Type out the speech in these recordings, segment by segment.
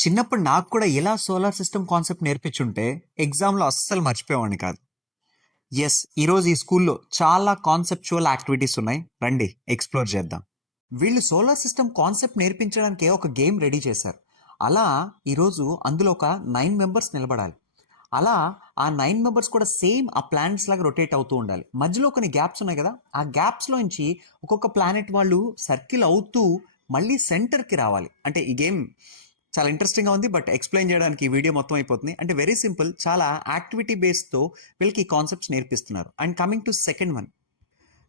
చిన్నప్పుడు నాకు కూడా ఇలా సోలార్ సిస్టమ్ కాన్సెప్ట్ నేర్పించుంటే ఎగ్జామ్లో అస్సలు మర్చిపోయేవాడిని కాదు. ఎస్, ఈరోజు ఈ స్కూల్లో చాలా కాన్సెప్చువల్ యాక్టివిటీస్ ఉన్నాయి. రండి ఎక్స్ప్లోర్ చేద్దాం. వీళ్ళు సోలార్ సిస్టమ్ కాన్సెప్ట్ నేర్పించడానికి ఒక గేమ్ రెడీ చేశారు. అలా ఈరోజు అందులో ఒక 9 మెంబర్స్ నిలబడాలి. అలా ఆ 9 మెంబర్స్ కూడా సేమ్ ఆ ప్లానెట్స్ లాగా రొటేట్ అవుతూ ఉండాలి. మధ్యలో కొన్ని గ్యాప్స్ ఉన్నాయి కదా, ఆ గ్యాప్స్లోంచి ఒక్కొక్క ప్లానెట్ వాళ్ళు సర్కిల్ అవుతూ మళ్ళీ సెంటర్కి రావాలి. అంటే ఈ గేమ్ చాలా ఇంట్రెస్టింగ్గా ఉంది, బట్ ఎక్స్ప్లెయిన్ చేయడానికి ఈ వీడియో మొత్తం అయిపోతుంది. అంటే వెరీ సింపుల్, చాలా యాక్టివిటీ బేస్తో వీళ్ళకి ఈ కాన్సెప్ట్స్ నేర్పిస్తున్నారు. And coming to second one,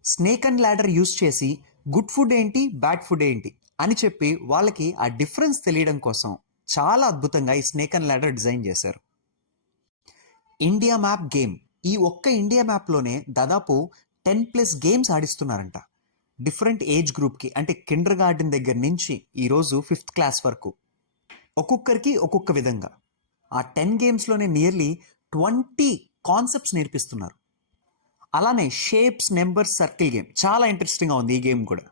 snake and ladder use చేసి గుడ్ ఫుడ్ ఏంటి, బ్యాడ్ ఫుడ్ ఏంటి అని చెప్పి వాళ్ళకి ఆ డిఫరెన్స్ తెలియడం కోసం చాలా అద్భుతంగా ఈ స్నేక్ అండ్ ల్యాడర్ డిజైన్ చేశారు. ఇండియా మ్యాప్ గేమ్, ఈ ఒక్క ఇండియా మ్యాప్లోనే దాదాపు 10+ గేమ్స్ ఆడిస్తున్నారంట. డిఫరెంట్ ఏజ్ గ్రూప్కి, అంటే కిండర్ గార్డెన్ దగ్గర నుంచి ఈరోజు 5th క్లాస్ వరకు ఒక్కొక్కరికి ఒక్కొక్క విధంగా ఆ 10 గేమ్స్లోనే నియర్లీ 20 కాన్సెప్ట్స్ నేర్పిస్తున్నారు. అలానే షేప్స్, నెంబర్స్, సర్కిల్ గేమ్ చాలా ఇంట్రెస్టింగ్గా ఉంది. ఈ గేమ్ కూడా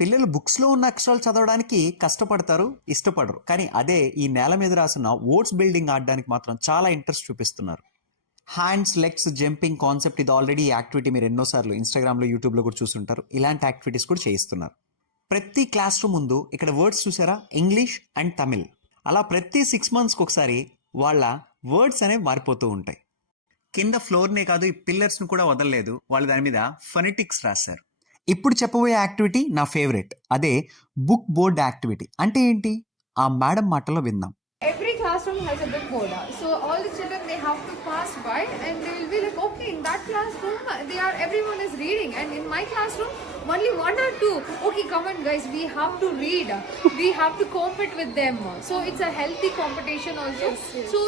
పిల్లలు బుక్స్లో ఉన్న అక్షరాలు చదవడానికి కష్టపడతారు, ఇష్టపడరు. కానీ అదే ఈ నేల మీద రాసిన వర్డ్స్ బిల్డింగ్ ఆడడానికి మాత్రం చాలా ఇంట్రెస్ట్ చూపిస్తున్నారు. హ్యాండ్స్, లెగ్స్, జంపింగ్ కాన్సెప్ట్, ఇది ఆల్రెడీ ఈ యాక్టివిటీ మీరు ఎన్నోసార్లు ఇన్స్టాగ్రామ్లో, యూట్యూబ్లో కూడా చూసుంటారు. ఇలాంటి యాక్టివిటీస్ కూడా చేయిస్తున్నారు. ప్రతి క్లాస్ రూమ్ ముందు ఇక్కడ వర్డ్స్ చూసారా, ఇంగ్లీష్ అండ్ తమిళ్. అలా ప్రతి 6 monthsకి ఒకసారి వాళ్ళ వర్డ్స్ అనేవి మారిపోతూ ఉంటాయి. కింద ఫ్లోర్నే కాదు, ఈ పిల్లర్స్ను కూడా వదలలేదు. వాళ్ళు దాని మీద ఫొనెటిక్స్ రాశారు. ఇప్పుడు చెప్పబోయే యాక్టివిటీ నా ఫేవరెట్, అదే బుక్ బోర్డ్ యాక్టివిటీ. అంటే ఏంటి, ఆ మేడం మాటలో విందాం. Every classroom has a book board, so all the children, they have to pass by and they will be like, okay, in that classroom everyone is reading, and in my classroom only 1 or 2. Okay, come on guys, we have to read, we have to compete with them, so it's a healthy competition also. Yes. So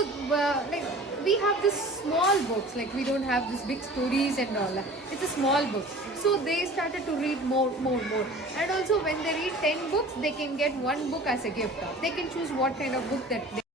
like we have this small books, like we don't have this big stories and all. It's a small book, so they started to read more. And also when they read 10 books, they can get 1 book as a gift. They can choose what kind of book that they